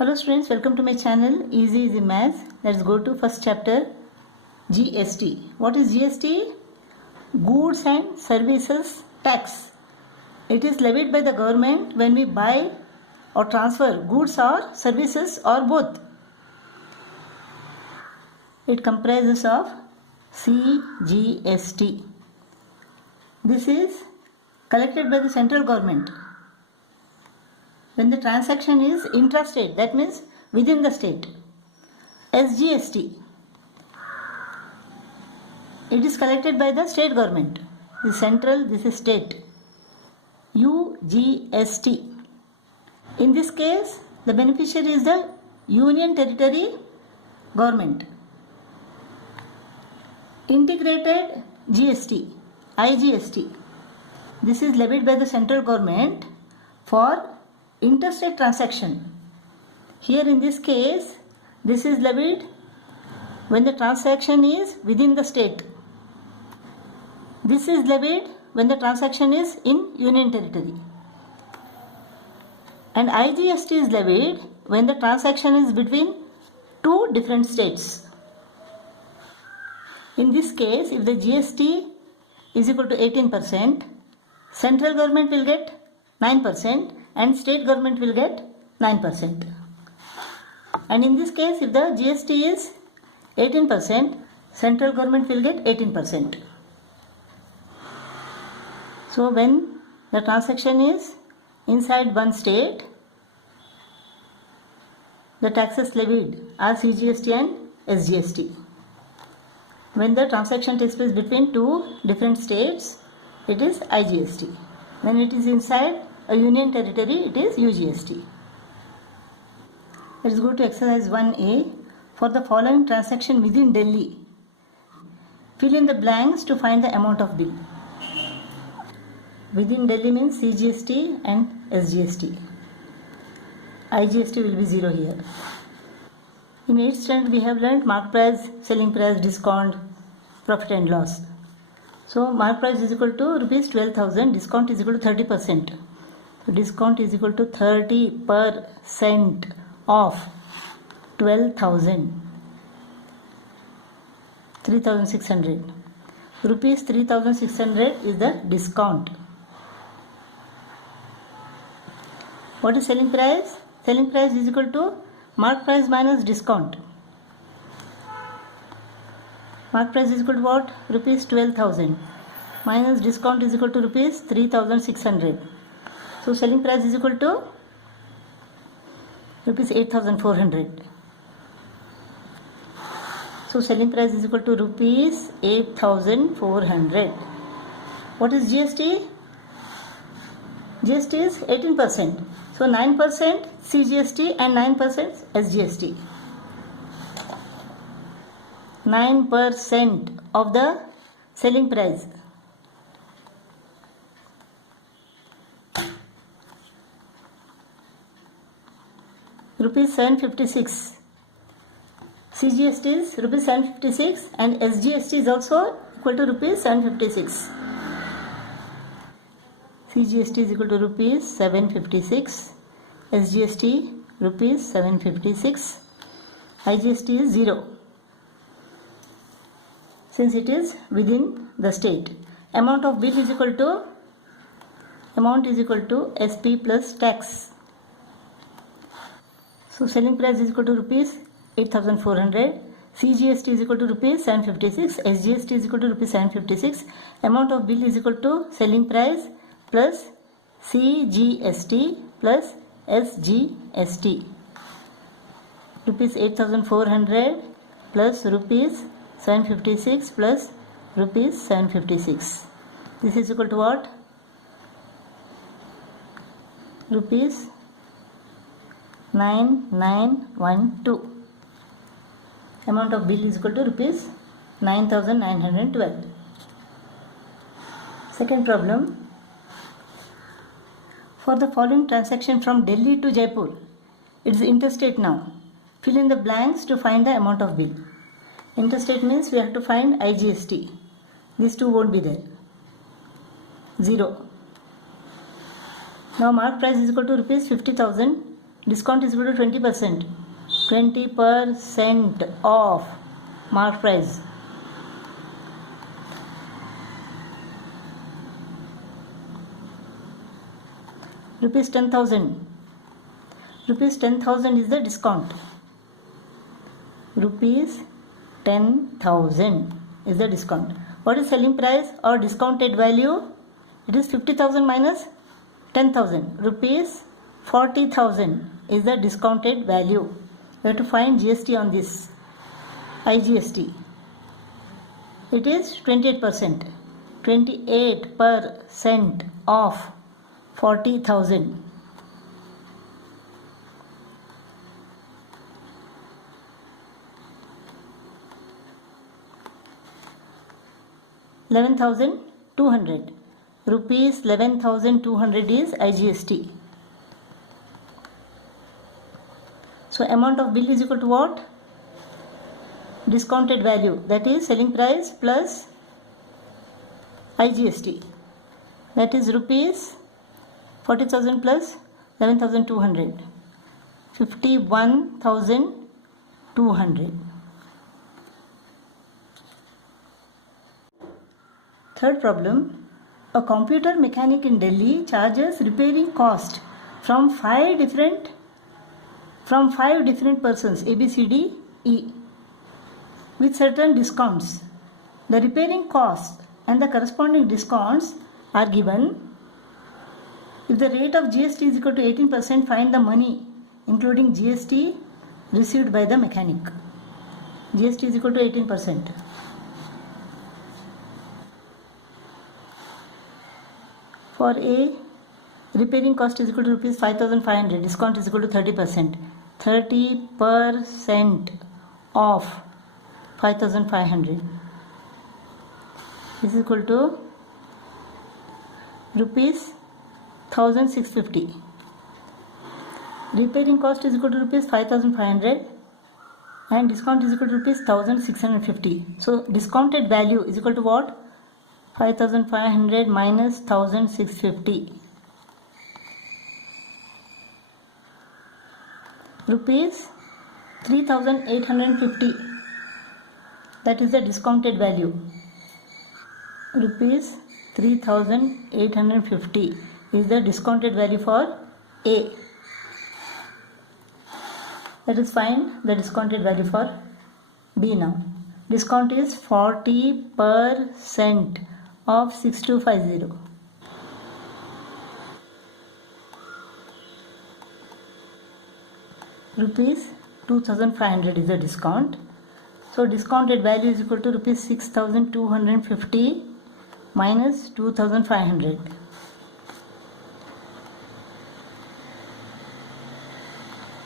Hello students, welcome to my channel Easy Easy Maths. Let's go to first chapter, GST. What is GST? Goods and Services Tax. It is levied by the government when we buy or transfer goods or services or both. It comprises of CGST. This is collected by the central government. When the transaction is intrastate, that means within the state. SGST, it is collected by the state government. This is central, this is state. UGST, in this case the beneficiary is the Union Territory government. Integrated GST, IGST, this is levied by the central government for interstate transaction. Here in this case, this is levied when the transaction is within the state. This is levied when the transaction is in Union Territory. And IGST is levied when the transaction is between two different states. In this case, if the GST is equal to 18%, central government will get 9% and state government will get 9%. And in this case, if the GST is 18%, central government will get 18%. So when the transaction is inside one state, the taxes levied are CGST and SGST. When the transaction takes place between two different states, it is IGST. When it is inside a union territory, it is UGST. Let's go to exercise 1A. For the following transaction within Delhi, fill in the blanks to find the amount of bill. Within Delhi means CGST and SGST. IGST will be 0 here. In 8th standard we have learnt mark price, selling price, discount, profit and loss. So mark price is equal to rupees 12,000, discount is equal to 30%. So discount is equal to 30% of 12,000, 3,600. Rupees 3,600 is the discount. What is selling price? Selling price is equal to mark price minus discount. Mark price is equal to what? Rupees 12,000 minus discount is equal to rupees 3,600. So selling price is equal to rupees 8,400. So selling price is equal to rupees 8,400. What is GST? GST is 18%. So 9% CGST and 9% SGST. 9% of the selling price. Rupees 756. CGST is rupees 756 and SGST is also equal to rupees 756. CGST is equal to rupees 756. SGST rupees 756. IGST is 0. Since it is within the state. Amount of bill is equal to SP plus tax. So selling price is equal to rupees 8,400. CGST is equal to rupees 756. SGST is equal to rupees 756. Amount of bill is equal to selling price plus CGST plus SGST. Rupees 8,400 plus rupees 756 plus rupees 756. This is equal to what? Rupees 9912. Amount of bill is equal to rupees 9,912. Second problem. For the following transaction from Delhi to Jaipur, it is interstate now. Fill in the blanks to find the amount of bill. Interstate means we have to find IGST. These two won't be there. 0. Now mark price is equal to rupees 50,000 Discount is equal to 20%. 20% of mark price. Rupees 10,000. Rupees 10,000 is the discount. Rupees 10,000 is the discount. What is selling price or discounted value? It is 50,000 minus 10,000. Rupees 40,000 is the discounted value. We have to find GST on this. IGST. It is 28%. 28% of 40,000. $11,200. Rupees 11,200 is IGST. So amount of bill is equal to what? Discounted value, that is selling price plus IGST. That is rupees 40,000 plus 11,200. 51,200. Third problem. A computer mechanic in Delhi charges repairing cost from five different persons, A, B, C, D, E, with certain discounts. The repairing cost and the corresponding discounts are given. If the rate of GST is equal to 18%, find the money including GST received by the mechanic. GST is equal to 18%. For A, repairing cost is equal to rupees 5,500. Discount is equal to 30%. 30% of 5,500 is equal to rupees 1,650. Repairing cost is equal to rupees 5,500 and discount is equal to rupees 1,650. So discounted value is equal to what? 5,500 minus 1,650. Rupees 3,850. That is the discounted value. Rupees 3,850 is the discounted value for A. Let us find the discounted value for B now. Discount is 40% of 6250. Rupees 2,500 is the discount. So discounted value is equal to rupees 6,250 minus 2,500.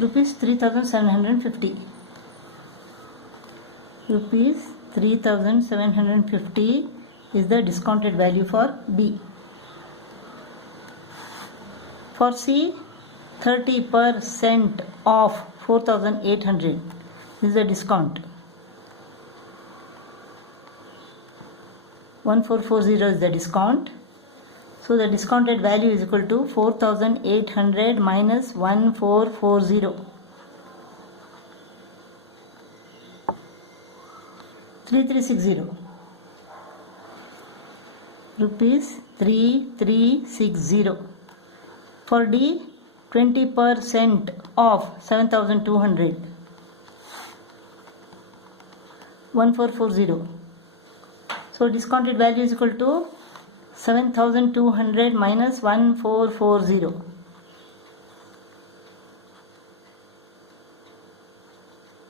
Rupees 3,750. Rupees 3,750 is the discounted value for B. For C, 30% of 4,800 is the discount. 1440 is the discount. So the discounted value is equal to 4,800 minus 1440. 3,360. Rupees 3,360. For D, 20% of 7,200. 1440. So discounted value is equal to 7,200 minus 1440.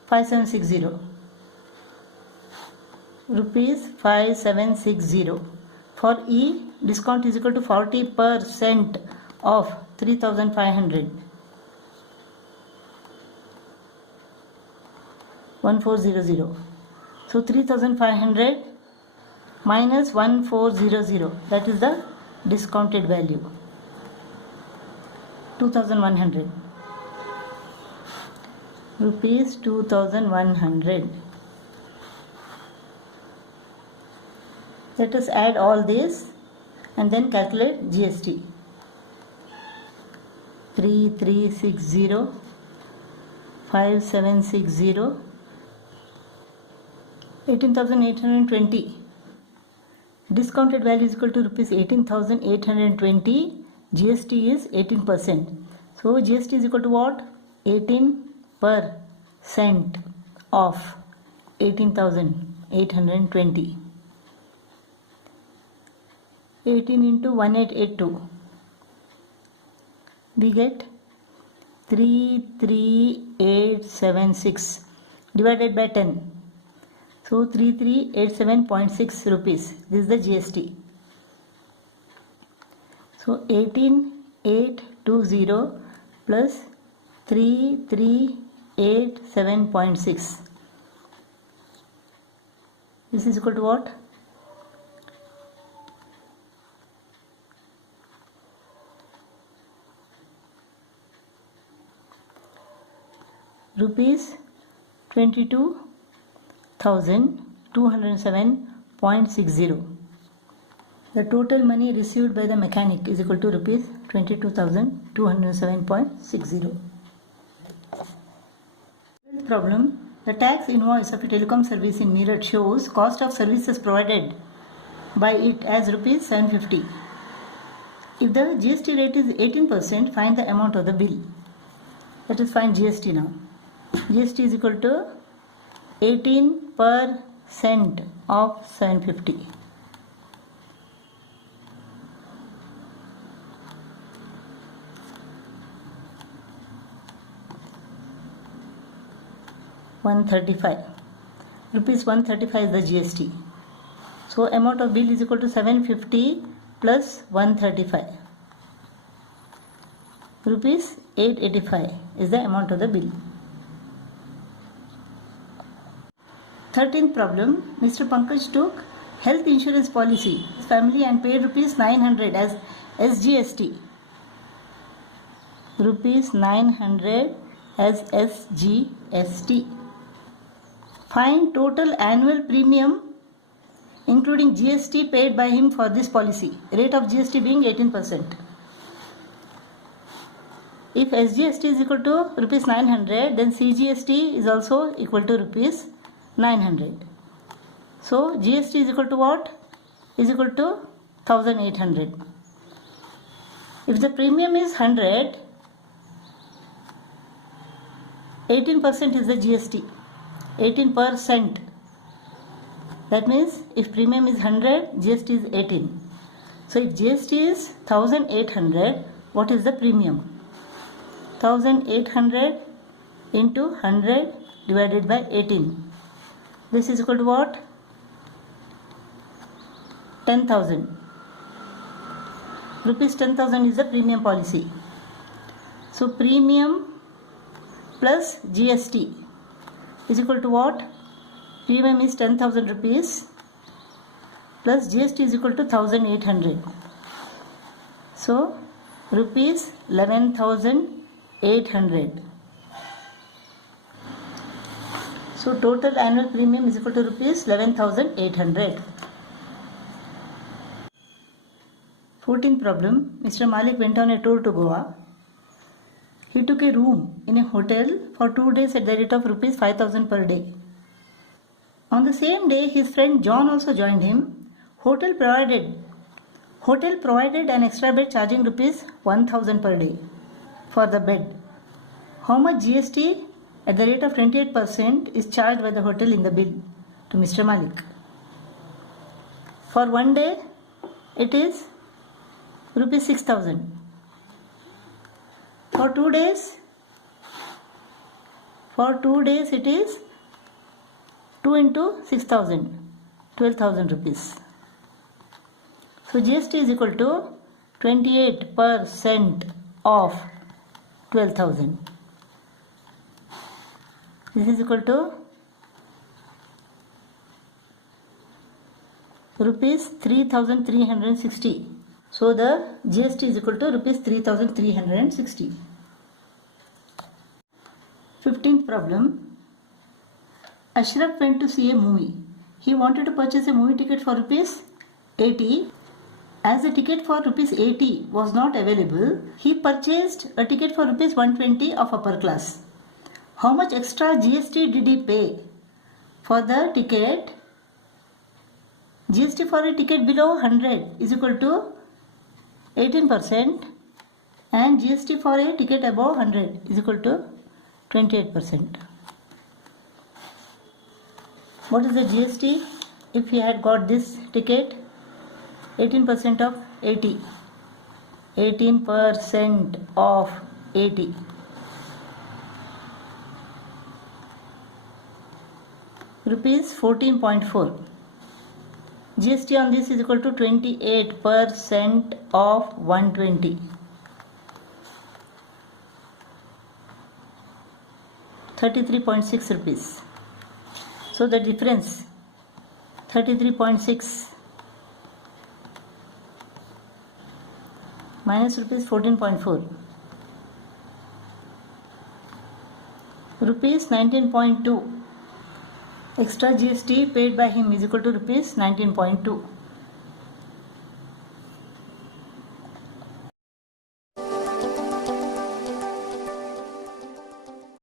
5,760. Rupees 5,760. For E, discount is equal to 40% of 3,500. 1400. So 3,500 minus 1400, that is the discounted value. 2,100. Rupees 2,100. Let us add all this and then calculate GST. 3360 5760 18,820. Discounted value is equal to rupees 18,820. GST is 18%. So GST is equal to what? 18% of 18,820. 18 into 1882. We get 33876 divided by 10. So 3387.6 rupees. This is the GST. So 18820 plus 3387.6. This is equal to what? Rupees 22,207.60. The total money received by the mechanic is equal to rupees 22,207.60. Problem. The tax invoice of a telecom service in Meerut shows cost of services provided by it as rupees 750. If the GST rate is 18%, find the amount of the bill. Let us find GST now. GST is equal to 18% of 750. Rupees 135 is the GST. So amount of bill is equal to 750 plus 135. Rupees 885 is the amount of the bill. 13th problem. Mr. Pankaj took health insurance policy, his family, and paid rupees 900 as SGST. Rupees 900 as SGST. Find total annual premium including GST paid by him for this policy. Rate of GST being 18%. If SGST is equal to rupees 900, then CGST is also equal to rupees 900. So GST is equal to what? Is equal to 1800. If the premium is 100, 18% is the GST. 18%. That means if premium is 100, GST is 18. So if GST is 1800, what is the premium? 1800 into 100 divided by 18. This is equal to what? 10,000. Rupees 10,000 is the premium policy. So premium plus GST is equal to what? Premium is 10,000 rupees plus GST is equal to 1800. So rupees 11,800. So total annual premium is equal to rupees 11,800. 14th problem. Mr. Malik went on a tour to Goa. He took a room in a hotel for 2 days at the rate of rupees 5,000 per day. On the same day, his friend John also joined him. Hotel provided an extra bed charging rupees 1,000 per day for the bed. How much GST at the rate of 28% is charged by the hotel in the bill to Mr. Malik? For 1 day, it is rupees 6,000. For 2 days, it is 2 into 6,000, 12,000 rupees. So GST is equal to 28% of 12,000. This is equal to rupees 3,360. So the GST is equal to rupees 3,360. 15th problem. Ashraf went to see a movie. He wanted to purchase a movie ticket for rupees 80 As a ticket for rupees 80 was not available, he purchased a ticket for rupees 120 of upper class. How much extra GST did he pay for the ticket? GST for a ticket below 100 is equal to 18% and GST for a ticket above 100 is equal to 28%. What is the GST if he had got this ticket? 18% of 80. 18% of 80. Rupees 14.4. GST on this is equal to 28% of 120. 33.6 rupees. So the difference 33.6 minus rupees 14.4. Rupees 19.2. Extra GST paid by him is equal to rupees 19.2.